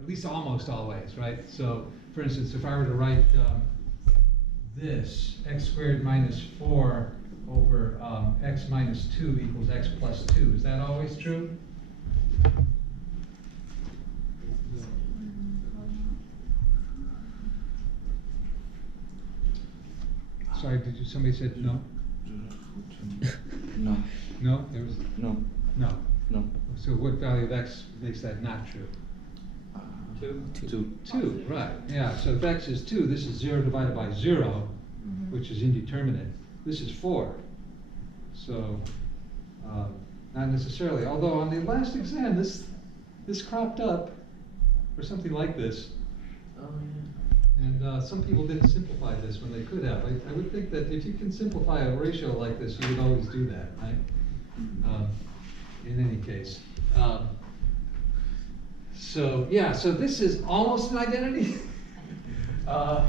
at least almost always, right? So, for instance, if I were to write this, x squared minus 4 over x minus 2 equals x plus 2, is that always true? Sorry, somebody said no? No. No? There was, No. no. No. So what value of x makes that not true? 2. 2, right, yeah, so if x is 2, this is 0 divided by 0, which is indeterminate. This is 4. So, not necessarily, although on the last exam, this cropped up, or something like this. Oh, yeah. And some people didn't simplify this when they could have. I would think that if you can simplify a ratio like this, you would always do that, right? In any case. So, yeah, so this is almost an identity. Almost.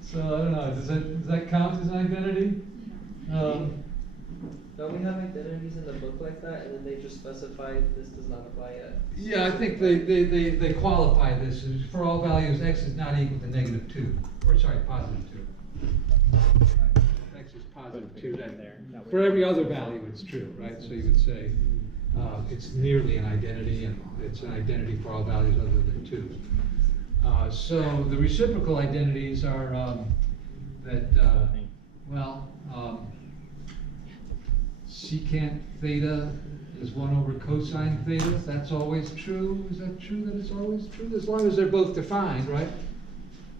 So, I don't know, does that count as an identity? Don't we have identities in the book like that, and then they just specify this does not apply yet? Yeah, I think they qualify this as for all values, x is not equal to negative 2, or sorry, positive 2. Right. X is positive 2. For every other value, it's true, right? So you would say it's nearly an identity, and it's an identity for all values other than 2. So the reciprocal identities are secant theta is 1 over cosine theta. That's always true. Is that true that it's always true? As long as they're both defined, right?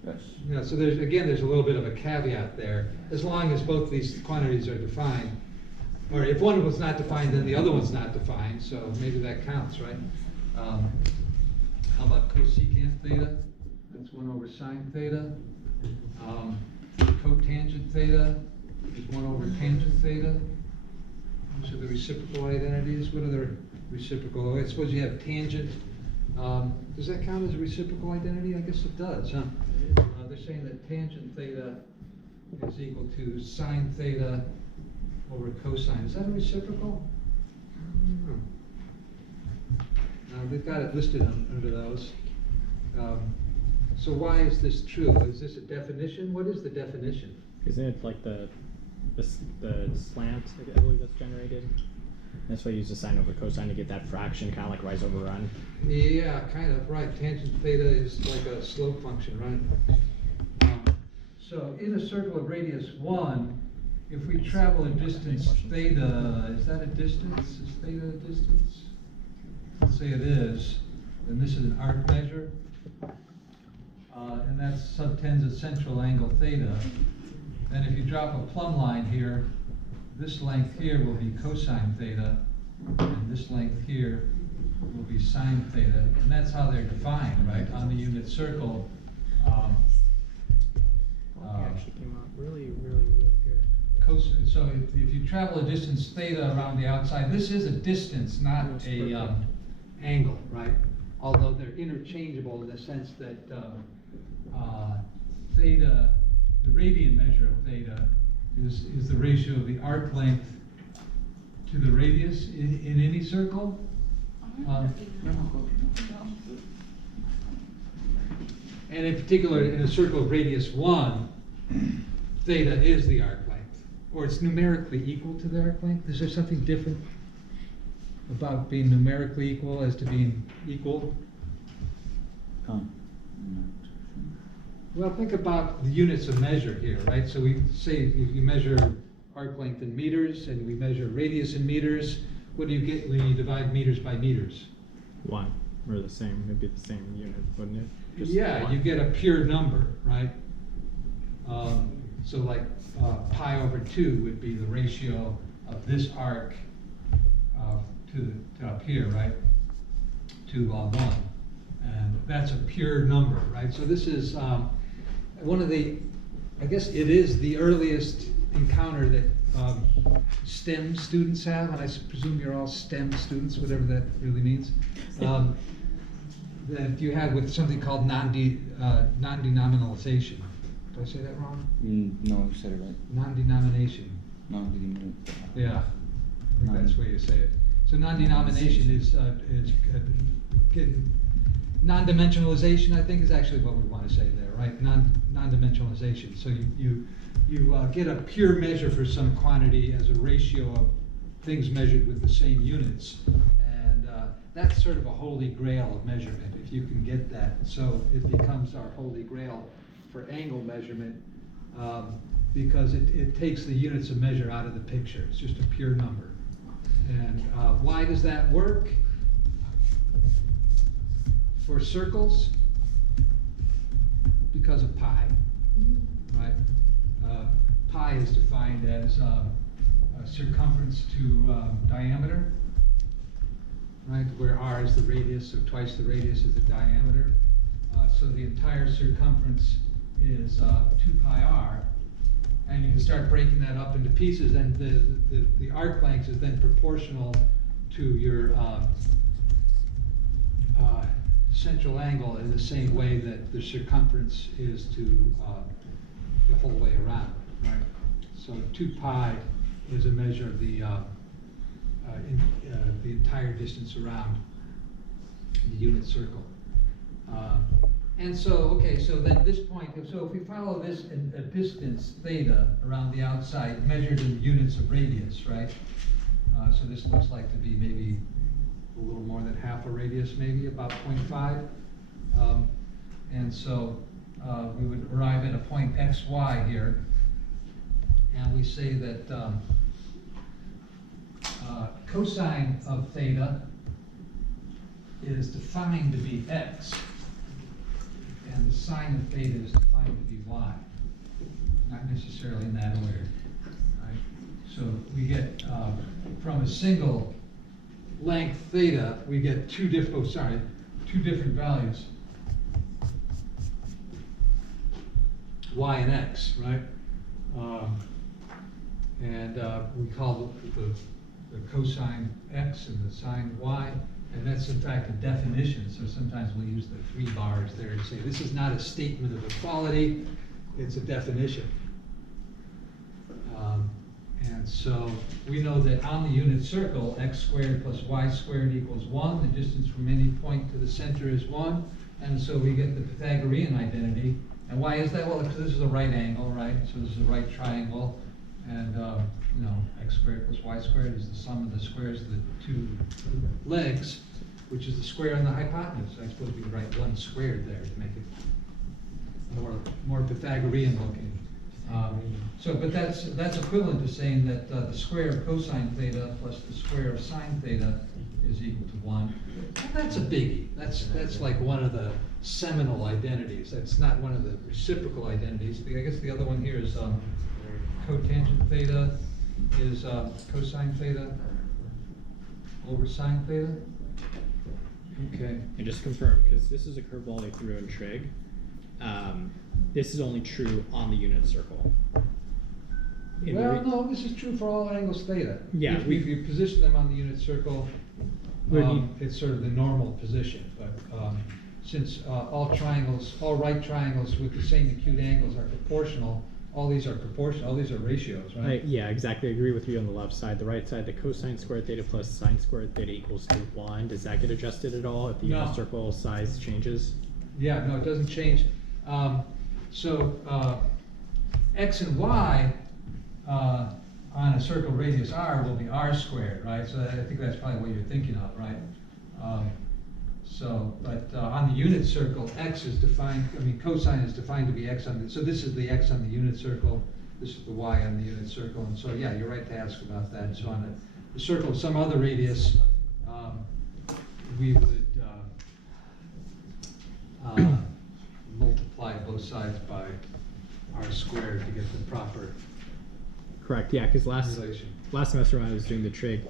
Yes. Yeah, so there's a little bit of a caveat there. As long as both these quantities are defined, or if one was not defined, then the other one's not defined, so maybe that counts, right? How about cosecant theta? That's 1 over sine theta. Cotangent theta is 1 over tangent theta. Those are the reciprocal identities. What are the reciprocal? I suppose you have tangent. Does that count as a reciprocal identity? I guess it does, huh? They're saying that tangent theta is equal to sine theta over cosine. Is that a reciprocal? Now they've got it listed under those. So why is this true? Is this a definition? What is the definition? Isn't it like the slant, I believe, that's generated? That's why you use the sine over cosine to get that fraction, kind of like rise over run. Yeah, kind of, right. Tangent theta is like a slope function, right? So in a circle of radius 1, if we travel a distance theta, is that a distance? Is theta a distance? Let's say it is, then this is an arc measure. And that's subtends a central angle theta. Then if you drop a plumb line here, this length here will be cosine theta, and this length here will be sine theta, and that's how they're defined, right, on the unit circle. Actually came out really, really, really good. So if you travel a distance theta around the outside, this is a distance, not a angle, right? Although they're interchangeable in the sense that theta, the radian measure of theta, is the ratio of the arc length to the radius in any circle. And in particular, in a circle of radius 1, theta is the arc length, or it's numerically equal to the arc length. Is there something different about being numerically equal as to being equal? Well, think about the units of measure here, right? So we say if you measure arc length in meters and we measure radius in meters, what do you get when you divide meters by meters? 1, or the same, it'd be the same unit, wouldn't it? Just Yeah, 1. you get a pure number, right? So like pi over 2 would be the ratio of this arc to up here, right? 2 log 1. And that's a pure number, right? So this is one of the, I guess it is the earliest encounter that STEM students have, and I presume you're all STEM students, whatever that really means. That you have with something called non-denominalization. Did I say that wrong? No, you said it right. Non-denomination. No, we didn't. Yeah, I think that's the way you say it. So non-denomination is non-dimensionalization, I think, is actually what we want to say there, right? Non-dimensionalization. So you get a pure measure for some quantity as a ratio of things measured with the same units. And that's sort of a holy grail of measurement, if you can get that. So it becomes our holy grail for angle measurement, because it takes the units of measure out of the picture. It's just a pure number. And why does that work? For circles, because of pi, right? Pi is defined as circumference to diameter, right? Where r is the radius, so twice the radius is the diameter. So the entire circumference is 2 pi r. And you can start breaking that up into pieces, and the arc length is then proportional to your central angle in the same way that the circumference is to the whole way around, right? So 2 pi is a measure of the entire distance around the unit circle. And so, okay, so then this point, so if we follow this in a distance theta around the outside measured in units of radius, right? So this looks like to be maybe a little more than half a radius, maybe about 0.5. And so we would arrive at a point xy here, and we say that cosine of theta is defined to be x, and the sine of theta is defined to be y, not necessarily in that order, right? So we get from a single length theta, we get two different values, y and x, right? And we call the cosine x and the sine y, and that's in fact a definition. So sometimes we'll use the 3 bars there to say this is not a statement of equality, it's a definition. And so we know that on the unit circle, x squared plus y squared equals 1. The distance from any point to the center is 1. And so we get the Pythagorean identity. And why is that? Well, because this is a right angle, right? So this is a right triangle. And, you know, x squared plus y squared is the sum of the squares of the 2 legs, which is the square on the hypotenuse. I suppose we could write 1 squared there to make it more Pythagorean looking. But that's equivalent to saying that the square of cosine theta plus the square of sine theta is equal to 1. And that's a biggie. That's like one of the seminal identities. That's not one of the reciprocal identities. I guess the other one here is cotangent theta is cosine theta over sine theta. Okay. And just to confirm, because this is a curve all the way through in trig, this is only true on the unit circle. Well, no, this is true for all angles theta. Yeah, If you position them on the unit circle, it's sort of the normal position. But since all right triangles with the same acute angles are proportional, all these are proportional, all these are ratios, right? Yeah, exactly. I agree with you on the left side. The right side, the cosine squared theta plus sine squared theta equals to 1. Does that get adjusted at all if the unit circle size changes? Yeah, no, it doesn't change. X and Y on a circle radius r will be r squared, right? So I think that's probably what you're thinking of, right? On the unit circle, x is defined, cosine is defined to be x on the, so this is the x on the unit circle, this is the y on the unit circle, and so yeah, you're right to ask about that. And so on the circle of some other radius, we would multiply both sides by r squared to get the proper Correct, yeah, because relation. last semester when I was doing the trig,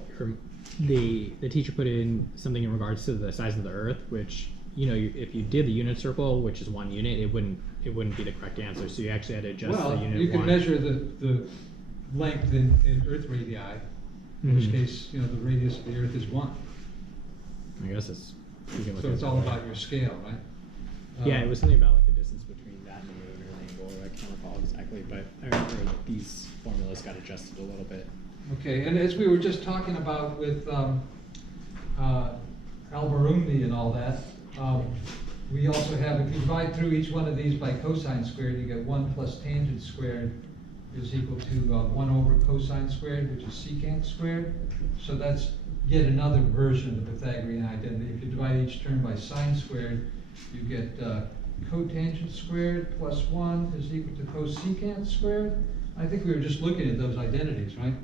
the teacher put in something in regards to the size of the Earth, which, you know, if you did the unit circle, which is 1 unit, it wouldn't be the correct answer. So you actually had to adjust the unit. Well, you can 1. measure the length in Earth radii, in which case, you know, the radius of the Earth is 1. I guess it's. So it's all about your scale, right? Yeah, it was something about like the distance between that and the moon or the angle. I can't recall exactly, but I remember these formulas got adjusted a little bit. Okay, and as we were just talking about with Alberuni and all that. We also have, if you divide through each one of these by cosine squared, you get 1 plus tangent squared is equal to 1 over cosine squared, which is secant squared. So that's yet another version of the Pythagorean identity. If you divide each term by sine squared, you get cotangent squared plus 1 is equal to cosecant squared. I think we were just looking at those identities, right?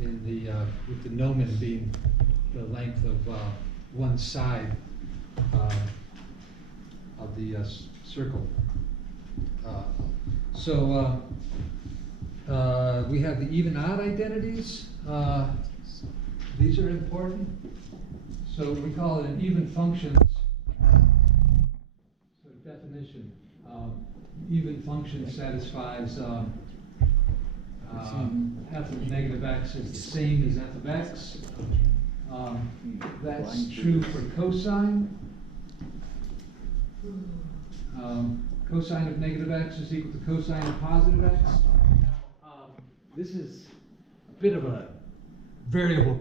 In the with the nomen being the length of one side of the circle. So we have the even-odd identities. These are important. So we call it an even functions. So definition. Even function satisfies f of negative x is the same as f of x. That's true for cosine. Cosine of negative x is equal to cosine of positive x. This is a bit of a variable